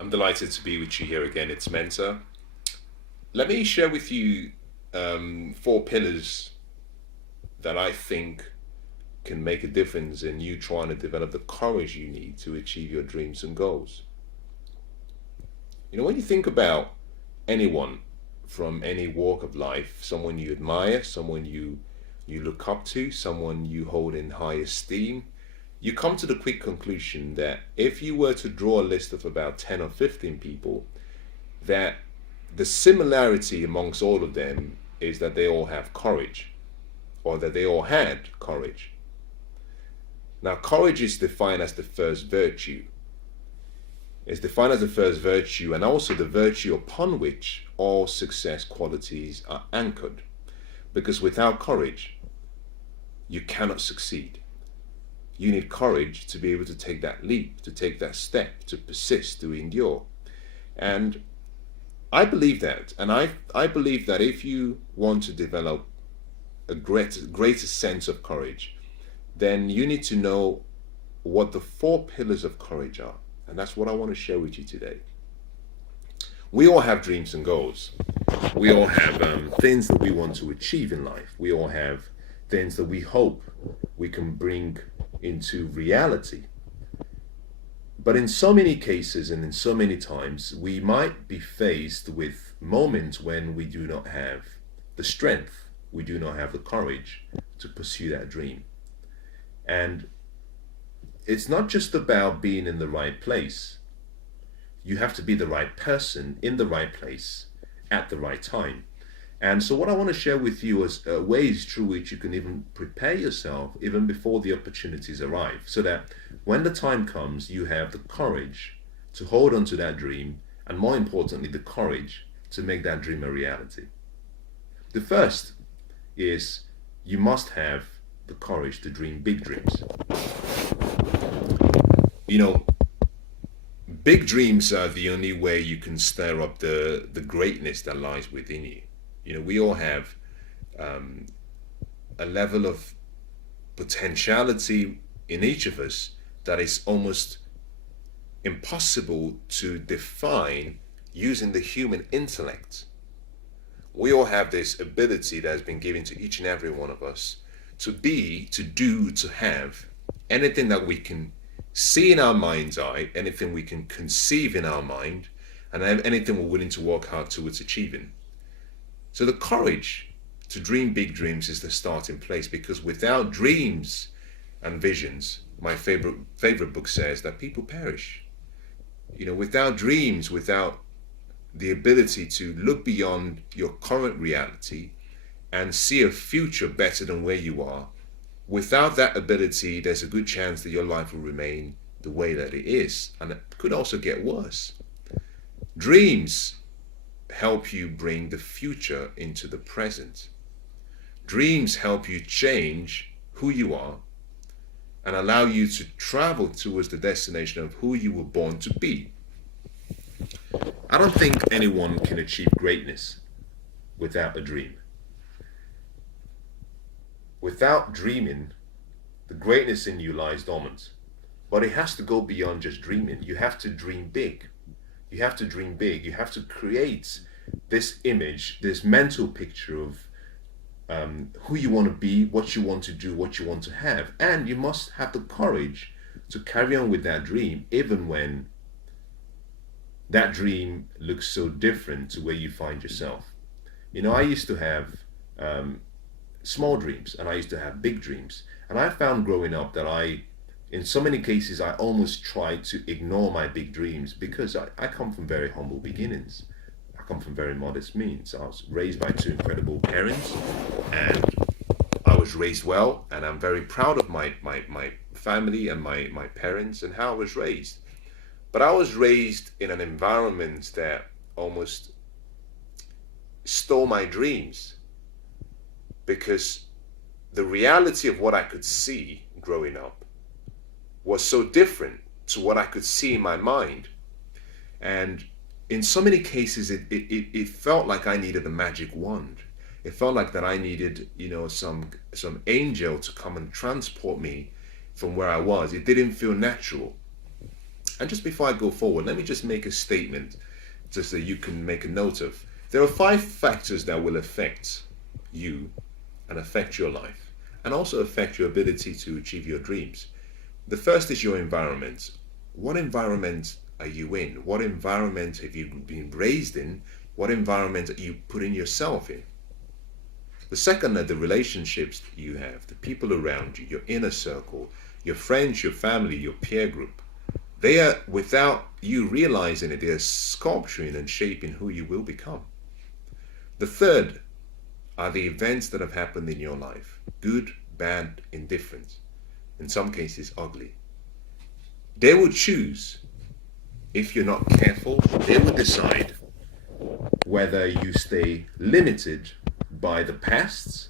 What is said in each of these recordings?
I'm delighted to be with you here again. It's Mensah. Let me share with you four pillars that I think can make a difference in you trying to develop the courage you need to achieve your dreams and goals. When you think about anyone from any walk of life, someone you admire, someone you look up to, someone you hold in high esteem, you come to the quick conclusion that if you were to draw a list of about 10 or 15 people, that the similarity amongst all of them is that they all have courage, or that they all had courage. Now, courage is defined as the first virtue. It's defined as the first virtue and also the virtue upon which all success qualities are anchored. Because without courage, you cannot succeed. You need courage to be able to take that leap, to take that step, to persist, to endure. And I believe that. And I believe that if you want to develop a greater sense of courage, then you need to know what the four pillars of courage are. And that's what I want to share with you today. We all have dreams and goals. We all have things that we want to achieve in life. We all have things that we hope we can bring into reality. But in so many cases and in so many times, we might be faced with moments when we do not have the strength, we do not have the courage to pursue that dream. And it's not just about being in the right place. You have to be the right person in the right place at the right time. And so what I want to share with you is ways through which you can even prepare yourself even before the opportunities arrive, so that when the time comes, you have the courage to hold on to that dream, and more importantly, the courage to make that dream a reality. The first is you must have the courage to dream big dreams. You know, big dreams are the only way you can stir up the greatness that lies within you. We all have a level of potentiality in each of us that is almost impossible to define using the human intellect. We all have this ability that has been given to each and every one of us to be, to do, to have anything that we can see in our mind's eye, anything we can conceive in our mind, and anything we're willing to work hard towards achieving. So the courage to dream big dreams is the starting place, because without dreams and visions, my favorite book says that people perish. Without dreams, without the ability to look beyond your current reality and see a future better than where you are, without that ability, there's a good chance that your life will remain the way that it is, and it could also get worse. Dreams help you bring the future into the present. Dreams help you change who you are and allow you to travel towards the destination of who you were born to be. I don't think anyone can achieve greatness without a dream. Without dreaming, the greatness in you lies dormant. But it has to go beyond just dreaming. You have to dream big. You have to dream big. You have to create this image, this mental picture of who you want to be, what you want to do, what you want to have. And you must have the courage to carry on with that dream, even when that dream looks so different to where you find yourself. I used to have small dreams, and I used to have big dreams. And I found growing up that in so many cases, I almost tried to ignore my big dreams, because I come from very humble beginnings. I come from very modest means. I was raised by two incredible parents, and I was raised well, and I'm very proud of my family and my parents and how I was raised. But I was raised in an environment that almost stole my dreams, because the reality of what I could see growing up was so different to what I could see in my mind. And in so many cases, it felt like I needed a magic wand. It felt like that I needed, some angel to come and transport me from where I was. It didn't feel natural. And just before I go forward, let me just make a statement just so you can make a note of. There are 5 factors that will affect you and affect your life and also affect your ability to achieve your dreams. The first is your environment. What environment are you in? What environment have you been raised in? What environment are you putting yourself in? The second are the relationships you have, the people around you, your inner circle, your friends, your family, your peer group. They are, without you realizing it, they are sculpturing and shaping who you will become. The third are the events that have happened in your life, good, bad, indifferent, in some cases ugly. They will choose, if you're not careful, they will decide whether you stay limited by the past,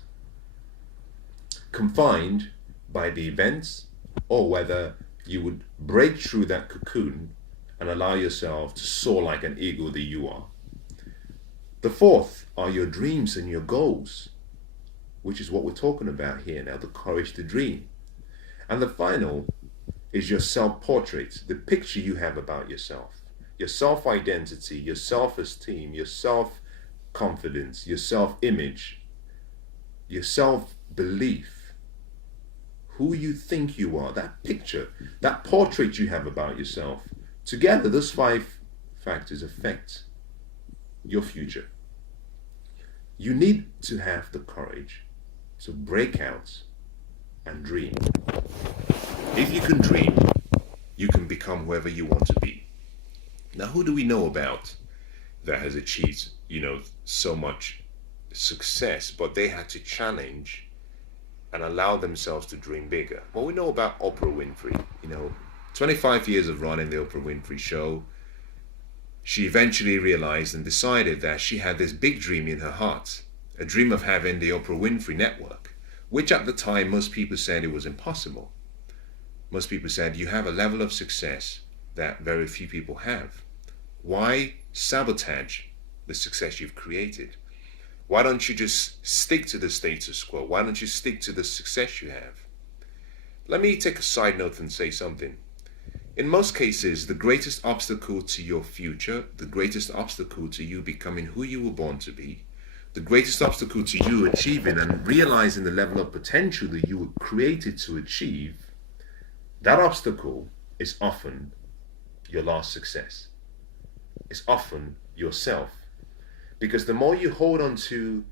confined by the events, or whether you would break through that cocoon and allow yourself to soar like an eagle that you are. The fourth are your dreams and your goals, which is what we're talking about here now, the courage to dream. And the final is your self-portrait, the picture you have about yourself, your self-identity, your self-esteem, your self-confidence, your self-image, your self-belief, who you think you are, that picture, that portrait you have about yourself. Together, those 5 factors affect your future. You need to have the courage to break out and dream. If you can dream, you can become whoever you want to be. Now, who do we know about that has achieved, so much success, but they had to challenge and allow themselves to dream bigger? Well, we know about Oprah Winfrey. 25 years of running the Oprah Winfrey Show, she eventually realized and decided that she had this big dream in her heart, a dream of having the Oprah Winfrey Network, which at the time most people said it was impossible. Most people said you have a level of success that very few people have. Why sabotage the success you've created? Why don't you just stick to the status quo? Why don't you stick to the success you have? Let me take a side note and say something. In most cases, the greatest obstacle to your future, the greatest obstacle to you becoming who you were born to be, the greatest obstacle to you achieving and realizing the level of potential that you were created to achieve, that obstacle is often your last success. It's often yourself. Because the more you hold on to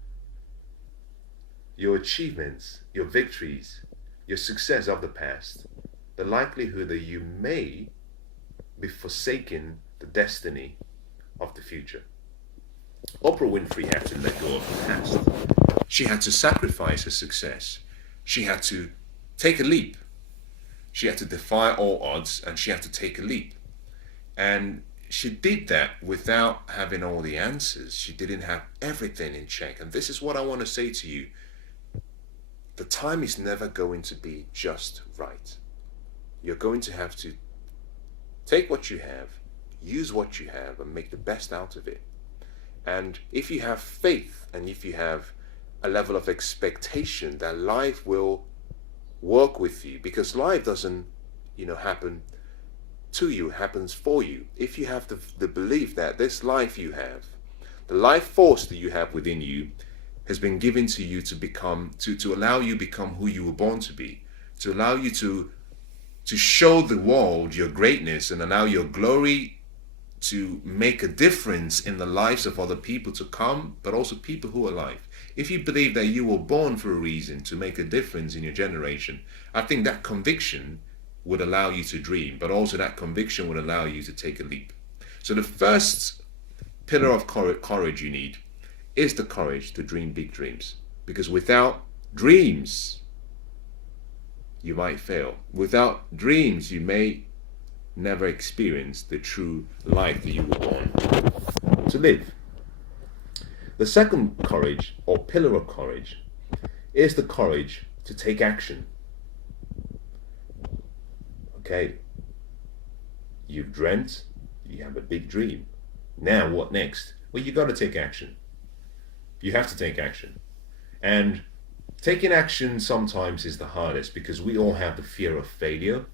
your achievements, your victories, your success of the past, the likelihood that you may be forsaking the destiny of the future. Oprah Winfrey had to let go of the past. She had to sacrifice her success. She had to take a leap. She had to defy all odds and she had to take a leap. And she did that without having all the answers. She didn't have everything in check. And this is what I want to say to you. The time is never going to be just right. You're going to have to take what you have, use what you have, and make the best out of it. And if you have faith and if you have a level of expectation that life will work with you, because life doesn't, happen to you, it happens for you. If you have the belief that this life you have, the life force that you have within you, has been given to you to become, to allow you become who you were born to be, to allow you to show the world your greatness and allow your glory to make a difference in the lives of other people to come, but also people who are alive. If you believe that you were born for a reason to make a difference in your generation, I think that conviction would allow you to dream, but also that conviction would allow you to take a leap. So the first pillar of courage you need is the courage to dream big dreams. Because without dreams, you might fail. Without dreams, you may never experience the true life that you were born to live. The second courage, or pillar of courage, is the courage to take action. Okay, you've dreamt, you have a big dream. Now what next? Well, you got to take action. You have to take action. And taking action sometimes is the hardest because we all have the fear of failure.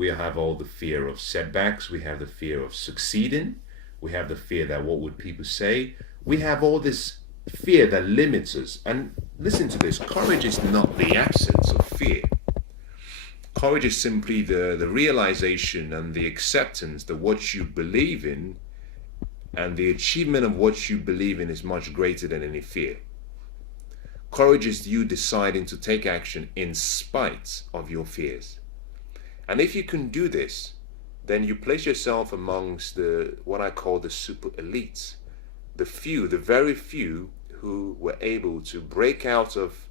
We have all the fear of setbacks. We have the fear of succeeding. We have the fear that what would people say? We have all this fear that limits us. And listen to this, courage is not the absence of fear. Courage is simply the realization and the acceptance that what you believe in and the achievement of what you believe in is much greater than any fear. Courage is you deciding to take action in spite of your fears. And if you can do this, then you place yourself amongst what I call the super elites, the few, the very few who were able to break out of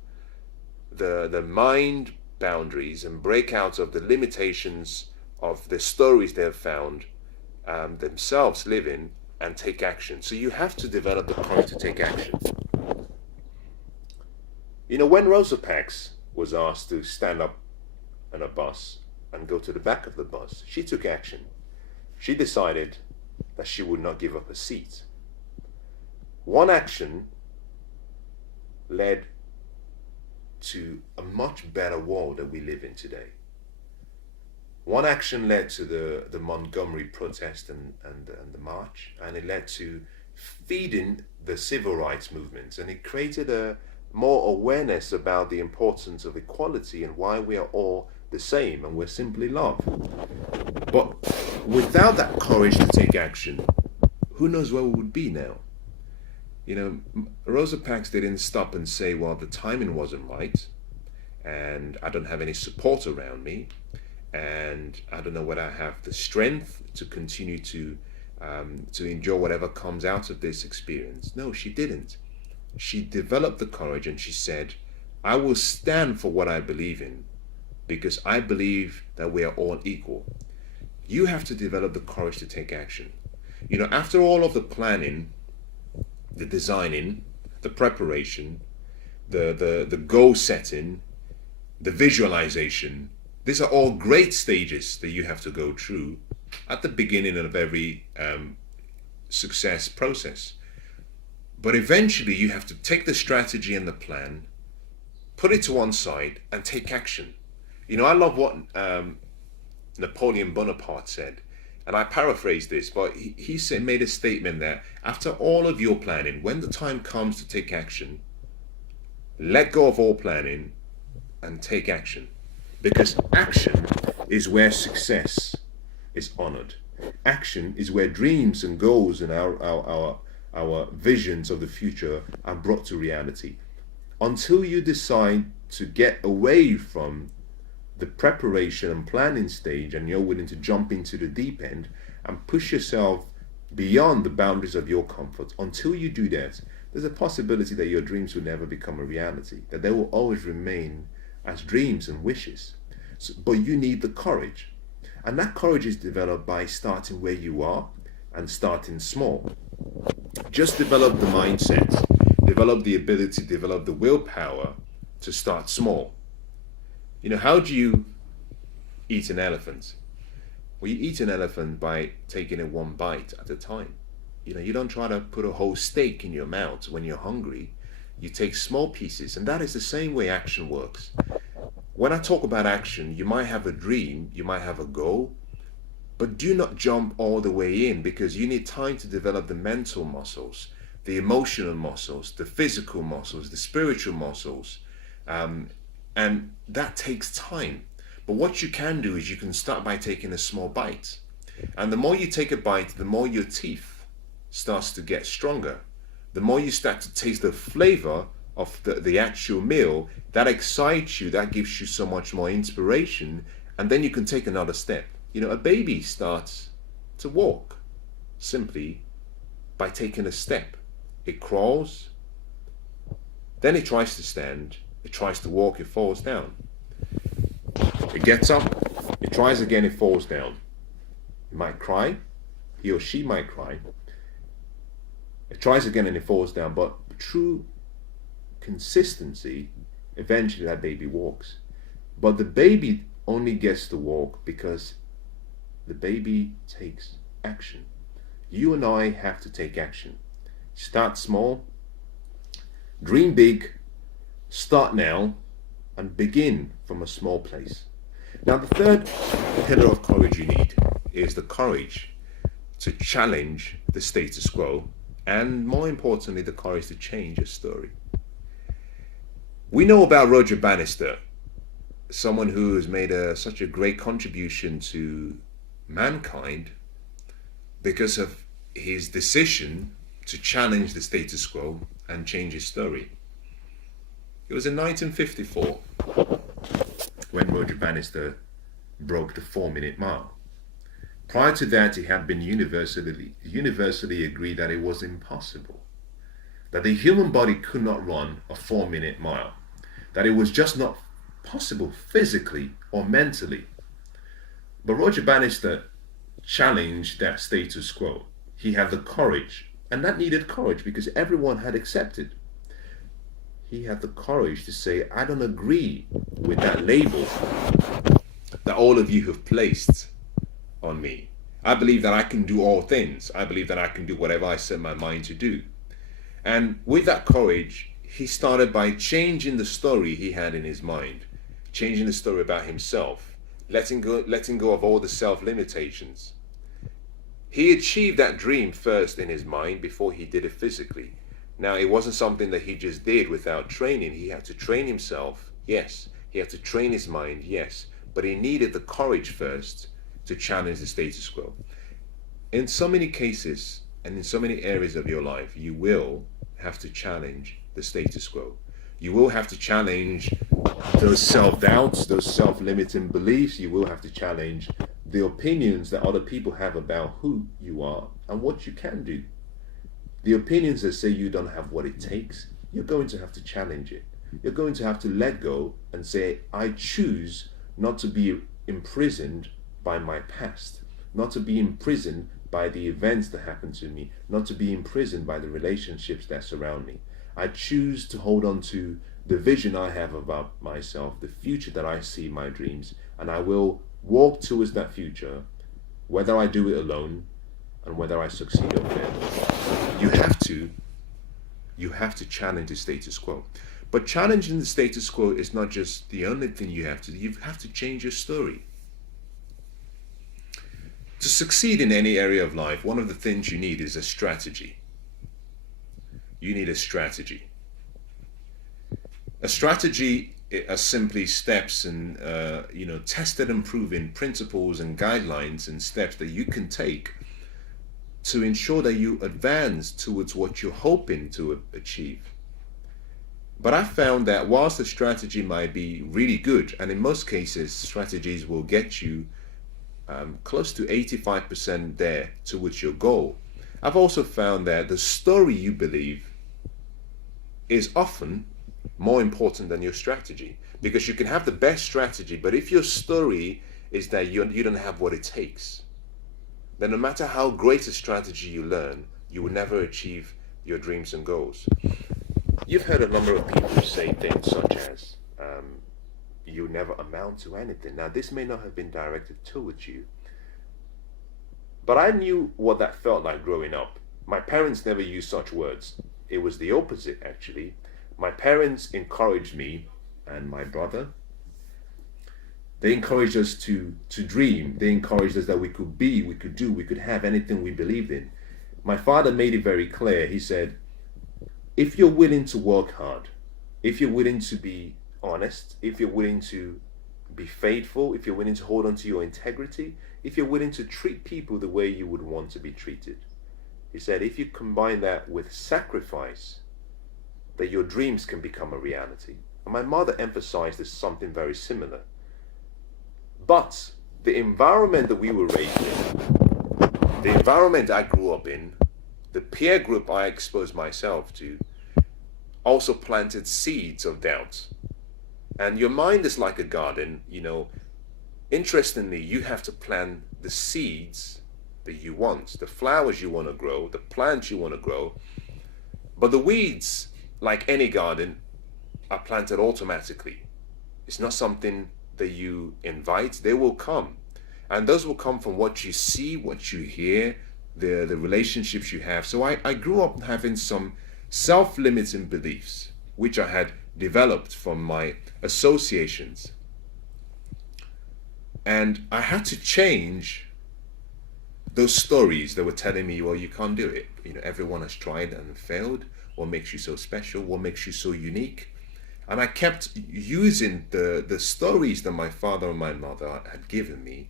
the mind boundaries and break out of the limitations of the stories they have found themselves live in and take action. So you have to develop the courage to take action. You know, when Rosa Parks was asked to stand up on a bus and go to the back of the bus, she took action. She decided that she would not give up a seat. One action led to a much better world that we live in today. One action led to the Montgomery protest and the march, and it led to feeding the civil rights movements, and it created a more awareness about the importance of equality and why we are all the same and we're simply love. But without that courage to take action, who knows where we would be now? You know, Rosa Parks didn't stop and say, well, the timing wasn't right, and I don't have any support around me, and I don't know whether I have the strength to continue to enjoy whatever comes out of this experience. No, she didn't. She developed the courage and she said, I will stand for what I believe in because I believe that we are all equal. You have to develop the courage to take action. You know, after all of the planning, the designing, the preparation, the goal setting, the visualization, these are all great stages that you have to go through at the beginning of every success process. But eventually you have to take the strategy and the plan, put it to one side and take action. You know, I love what Napoleon Bonaparte said, and I paraphrase this, but he said, made a statement that after all of your planning, when the time comes to take action, let go of all planning and take action. Because action is where success is honored. Action is where dreams and goals and our visions of the future are brought to reality. Until you decide to get away from the preparation and planning stage and you're willing to jump into the deep end and push yourself beyond the boundaries of your comfort, until you do that, there's a possibility that your dreams will never become a reality, that they will always remain as dreams and wishes. But you need the courage. And that courage is developed by starting where you are and starting small. Just develop the mindset, develop the ability, develop the willpower to start small. You know, how do you eat an elephant? Well, you eat an elephant by taking it one bite at a time. You know, you don't try to put a whole steak in your mouth when you're hungry. You take small pieces, and that is the same way action works. When I talk about action, you might have a dream, you might have a goal, but do not jump all the way in, because you need time to develop the mental muscles, the emotional muscles, the physical muscles, the spiritual muscles, and that takes time. But what you can do is you can start by taking a small bite. And the more you take a bite, the more your teeth starts to get stronger. The more you start to taste the flavor of the actual meal, that excites you, that gives you so much more inspiration, and then you can take another step. You know, a baby starts to walk simply by taking a step. It crawls, then it tries to stand, it tries to walk, it falls down. It gets up, it tries again, it falls down. It might cry, he or she might cry. It tries again and it falls down, but through consistency, eventually that baby walks. But the baby only gets to walk because the baby takes action. You and I have to take action. Start small, dream big, start now, and begin from a small place. Now, the third pillar of courage you need is the courage to challenge the status quo, and more importantly, the courage to change your story. We know about Roger Bannister, someone who has made such a great contribution to mankind because of his decision to challenge the status quo and change his story. It was in 1954 when Roger Bannister broke the 4-minute mile. Prior to that, it had been universally agreed that it was impossible, that the human body could not run a 4-minute mile, that it was just not possible physically or mentally. But Roger Bannister challenged that status quo. He had the courage, and that needed courage because everyone had accepted. He had the courage to say, I don't agree with that label that all of you have placed on me. I believe that I can do all things. I believe that I can do whatever I set my mind to do. And with that courage, he started by changing the story he had in his mind, changing the story about himself, letting go of all the self-limitations. He achieved that dream first in his mind before he did it physically. Now, it wasn't something that he just did without training. He had to train himself, yes. He had to train his mind, yes. But he needed the courage first to challenge the status quo. In so many cases and in so many areas of your life, you will have to challenge the status quo. You will have to challenge those self-doubts, those self-limiting beliefs. You will have to challenge the opinions that other people have about who you are and what you can do. The opinions that say you don't have what it takes, you're going to have to challenge it. You're going to have to let go and say, I choose not to be imprisoned by my past, not to be imprisoned by the events that happen to me, not to be imprisoned by the relationships that surround me. I choose to hold on to the vision I have about myself, the future that I see in my dreams, and I will walk towards that future, whether I do it alone and whether I succeed or fail. You have to challenge the status quo. But challenging the status quo is not just the only thing you have to do. You have to change your story. To succeed in any area of life, one of the things you need is a strategy. You need a strategy. A strategy are simply steps and tested and proven principles and guidelines and steps that you can take to ensure that you advance towards what you're hoping to achieve. But I found that whilst the strategy might be really good, and in most cases strategies will get you close to 85% there towards your goal, I've also found that the story you believe is often more important than your strategy. Because you can have the best strategy, but if your story is that you don't have what it takes, then no matter how great a strategy you learn, you will never achieve your dreams and goals. You've heard a number of people say things such as, you never amount to anything. Now, this may not have been directed towards you, but I knew what that felt like growing up. My parents never used such words. It was the opposite, actually. My parents encouraged me and my brother. They encouraged us to dream. They encouraged us that we could be, we could do, we could have anything we believed in. My father made it very clear. He said, if you're willing to work hard, if you're willing to be honest, if you're willing to be faithful, if you're willing to hold on to your integrity, if you're willing to treat people the way you would want to be treated, he said, if you combine that with sacrifice, that your dreams can become a reality. And my mother emphasized this something very similar. But the environment that we were raised in, the environment I grew up in, the peer group I exposed myself to, also planted seeds of doubt. And your mind is like a garden, Interestingly, you have to plant the seeds that you want, the flowers you want to grow, the plants you want to grow. But the weeds, like any garden, are planted automatically. It's not something that you invite. They will come. And those will come from what you see, what you hear, the relationships you have. So I grew up having some self-limiting beliefs, which I had developed from my associations. And I had to change those stories that were telling me, well, you can't do it. You know, everyone has tried and failed. What makes you so special? What makes you so unique? And I kept using the stories that my father and my mother had given me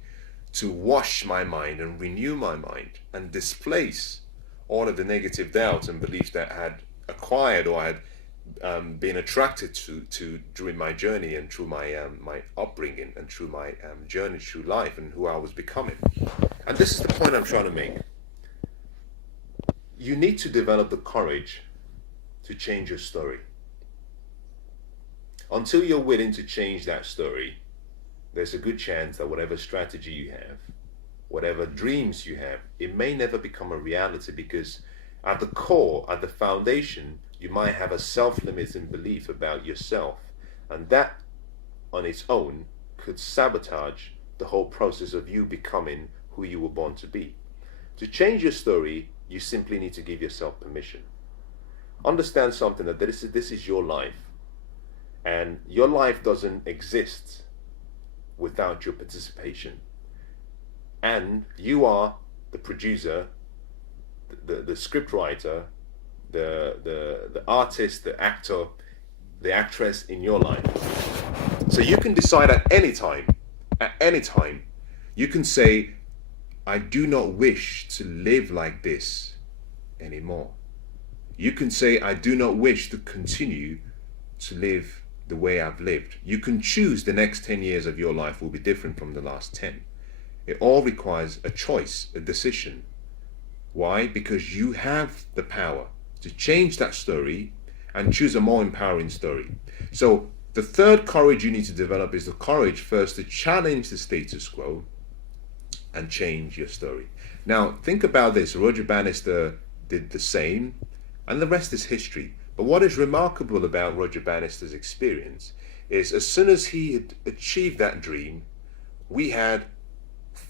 to wash my mind and renew my mind and displace all of the negative doubts and beliefs that I had acquired or I had been attracted to during my journey and through my upbringing and through my journey through life and who I was becoming. And this is the point I'm trying to make. You need to develop the courage to change your story. Until you're willing to change that story, there's a good chance that whatever strategy you have, whatever dreams you have, it may never become a reality, because at the core, at the foundation, you might have a self-limiting belief about yourself, and that on its own could sabotage the whole process of you becoming who you were born to be. To change your story, you simply need to give yourself permission. Understand something, that this is your life, and your life doesn't exist without your participation. And you are the producer, the script writer, the artist, the actor, the actress in your life. So you can decide at any time, you can say, I do not wish to live like this anymore. You can say, I do not wish to continue to live the way I've lived. You can choose the next 10 years of your life will be different from the last 10. It all requires a choice, a decision. Why? Because you have the power to change that story and choose a more empowering story. So the third courage you need to develop is the courage first to challenge the status quo and change your story. Now think about this. Roger Bannister did the same, and the rest is history. But what is remarkable about Roger Bannister's experience is, as soon as he had achieved that dream, we have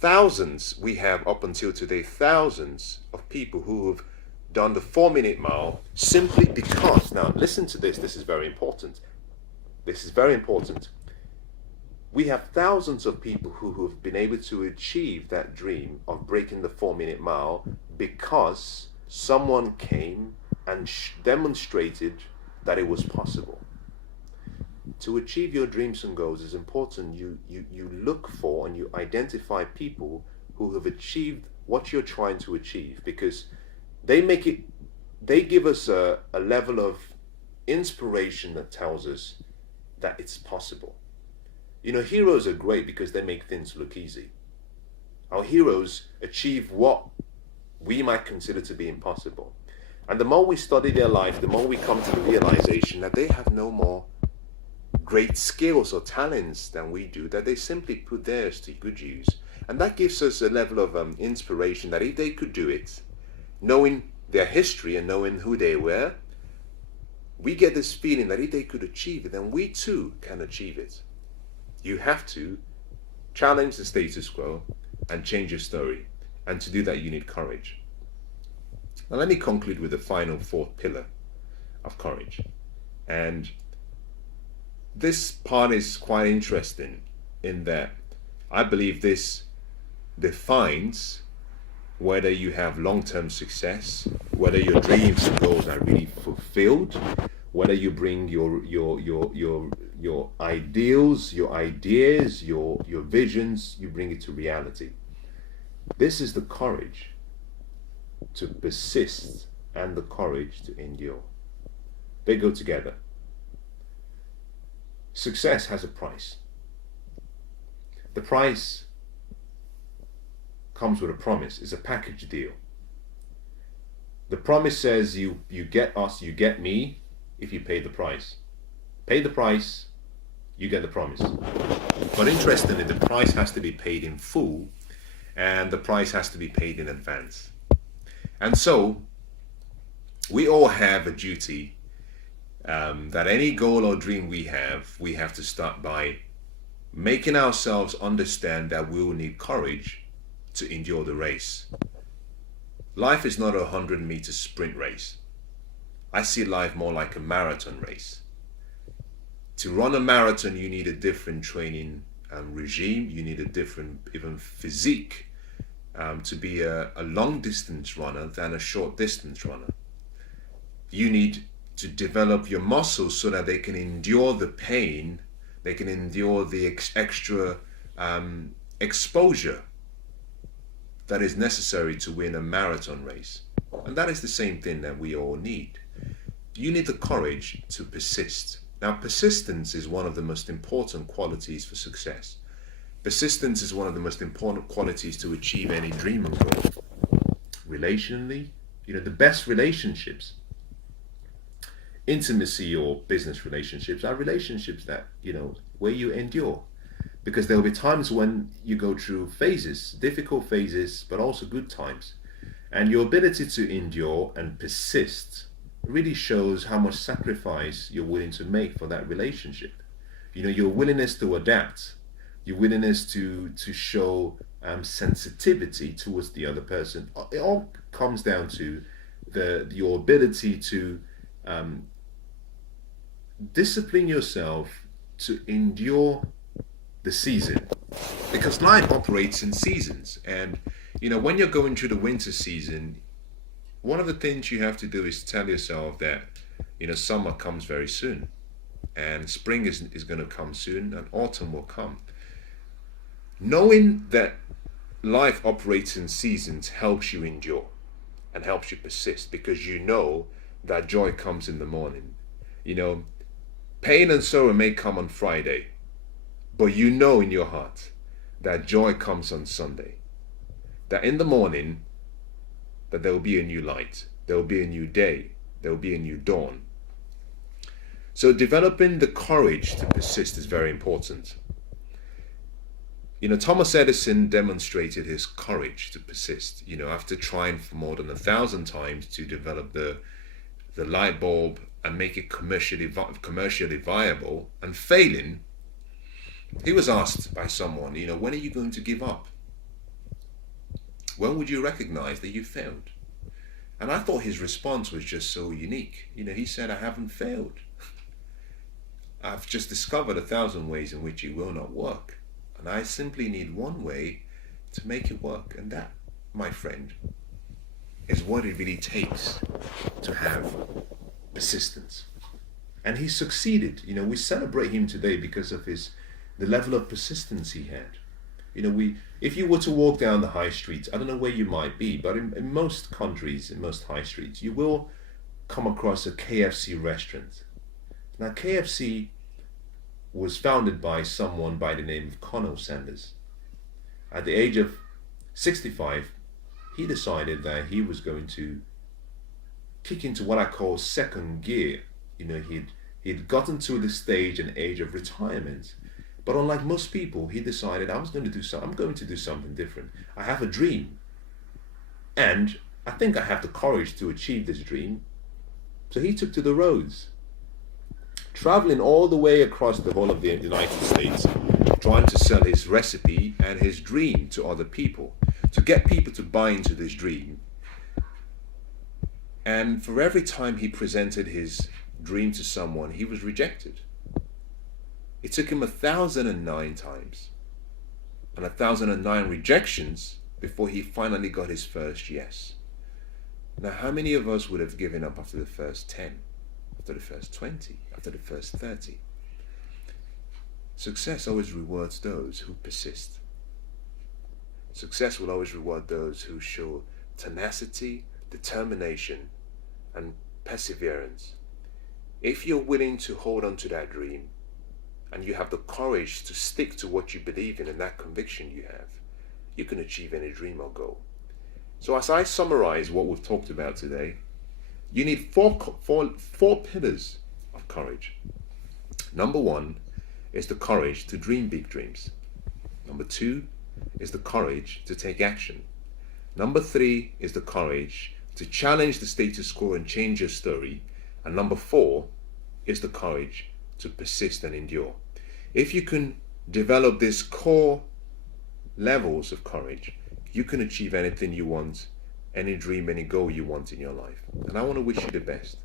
up until today thousands of people who have done the 4-minute mile simply because, now listen to this, this is very important. We have thousands of people who have been able to achieve that dream of breaking the 4-minute mile because someone came and demonstrated that it was possible. To achieve your dreams and goals is important. You look for and you identify people who have achieved what you're trying to achieve, because they give us a level of inspiration that tells us that it's possible. You know, heroes are great because they make things look easy. Our heroes achieve what we might consider to be impossible. And the more we study their life, the more we come to the realization that they have no more great skills or talents than we do, that they simply put theirs to good use. And that gives us a level of inspiration that if they could do it, knowing their history and knowing who they were, we get this feeling that if they could achieve it, then we too can achieve it. You have to challenge the status quo and change your story. And to do that, you need courage. Now let me conclude with the final fourth pillar of courage. And this part is quite interesting in that I believe this defines whether you have long-term success, whether your dreams and goals are really fulfilled, whether you bring your ideals, your ideas, your visions, you bring it to reality. This is the courage to persist and the courage to endure. They go together. Success has a price. The price comes with a promise. It's a package deal. The promise says you get us, you get me, if you pay the price. Pay the price, you get the promise. But interestingly, the price has to be paid in full, and the price has to be paid in advance. And so, we all have a duty that any goal or dream we have to start by making ourselves understand that we will need courage to endure the race. Life is not a 100-meter sprint race. I see life more like a marathon race. To run a marathon, you need a different training regime. You need a different even physique to be a long distance runner than a short distance runner. You need to develop your muscles so that they can endure the pain, they can endure the extra exposure that is necessary to win a marathon race. And that is the same thing that we all need. You need the courage to persist. Now, persistence is one of the most important qualities for success. Persistence is one of the most important qualities to achieve any dream and goal. Relationally, the best relationships, intimacy or business relationships, are relationships that, where you endure. Because there will be times when you go through phases, difficult phases, but also good times. And your ability to endure and persist really shows how much sacrifice you're willing to make for that relationship. Your willingness to adapt, your willingness to show sensitivity towards the other person. It all comes down to your ability to discipline yourself to endure the season, because life operates in seasons. And when you're going through the winter season, one of the things you have to do is tell yourself that summer comes very soon, and spring is going to come soon, and autumn will come. Knowing that life operates in seasons helps you endure and helps you persist, because that joy comes in the morning. Pain and sorrow may come on Friday, but in your heart that joy comes on Sunday. That in the morning, that there will be a new light, there will be a new day, there will be a new dawn. So developing the courage to persist is very important. Thomas Edison demonstrated his courage to persist, after trying for more than 1,000 times to develop the light bulb and make it commercially viable, and failing. He was asked by someone, when are you going to give up? When would you recognize that you failed? And I thought his response was just so unique. He said, I haven't failed. I've just discovered 1,000 ways in which it will not work. And I simply need one way to make it work. And that, my friend, is what it really takes to have persistence. And he succeeded. We celebrate him today because of the level of persistence he had. If you were to walk down the high streets, I don't know where you might be, but in most countries, in most high streets, you will come across a KFC restaurant. Now, KFC was founded by someone by the name of Colonel Sanders. At the age of 65, he decided that he was going to kick into what I call second gear. He'd gotten to the stage and age of retirement. But unlike most people, he decided I'm going to do something different. I have a dream. And I think I have the courage to achieve this dream. So he took to the roads, traveling all the way across the whole of the United States, trying to sell his recipe and his dream to other people, to get people to buy into this dream. And for every time he presented his dream to someone, he was rejected. It took him 1,009 times and 1,009 rejections before he finally got his first yes. Now, how many of us would have given up after the first 10, after the first 20, after the first 30? Success always rewards those who persist. Success will always reward those who show tenacity, determination, and perseverance. If you're willing to hold on to that dream, and you have the courage to stick to what you believe in and that conviction you have, you can achieve any dream or goal. So as I summarize what we've talked about today, you need four pillars of courage. Number one is the courage to dream big dreams. Number two is the courage to take action. Number three is the courage to challenge the status quo and change your story. And number four is the courage to persist and endure. If you can develop these core levels of courage, you can achieve anything you want, any dream, any goal you want in your life. And I want to wish you the best.